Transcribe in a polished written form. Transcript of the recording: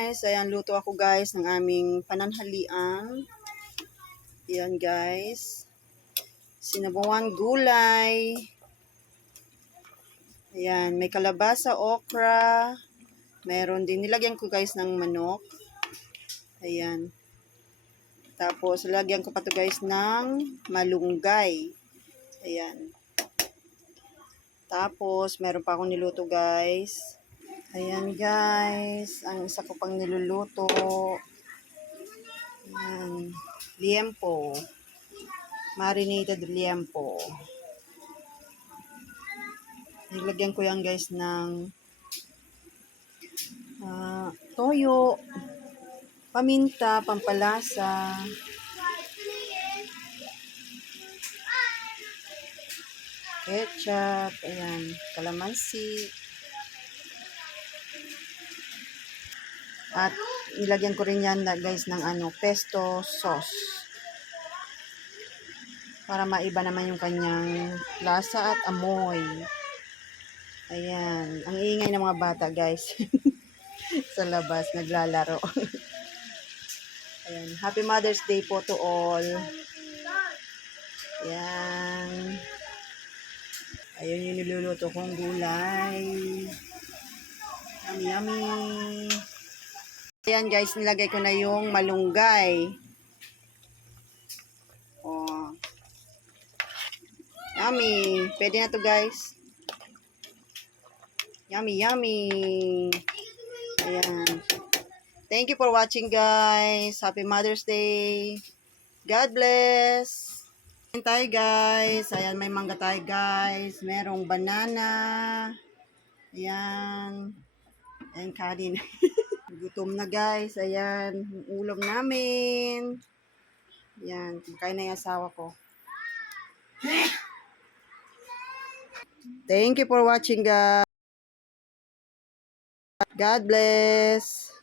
guys, ayan luto ako guys ng aming pananghalian. Ayan guys, sinabawan gulay. Ayan, may kalabasa, okra. Meron din, nilagyan ko guys ng manok. Ayan. Tapos, lagyan ko pa to guys ng malunggay. Ayan. Tapos, meron pa akong niluto guys. Ayan guys, ang isa ko pang niluluto. Ayan, liempo. Marinated liempo. Nilagyan ko yan guys ng toyo, paminta, pampalasa. Ketchup, ayan, kalamansi. At nilagyan ko rin yan guys ng pesto sauce. Para maiba naman yung kanyang lasa at amoy. Ayan, ang ingay ng mga bata guys. Sa labas, naglalaro. Ayan, Happy Mother's Day po to all. Ayan. Ayun yung niluluto kong gulay. Yummy, yummy. Ayan guys, nilagay ko na yung malunggay. Oh. Yummy. Pwede na to guys. Yummy, yummy. Ayan. Thank you for watching guys. Happy Mother's Day. God bless. Ayan tayo guys. Ayan, may mangga tayo guys. Merong banana. Ayan. Ayan, kanin. Gutom na guys. Ayan, ulam namin. Ayan, kumakain na yung asawa ko. Thank you for watching guys. God bless.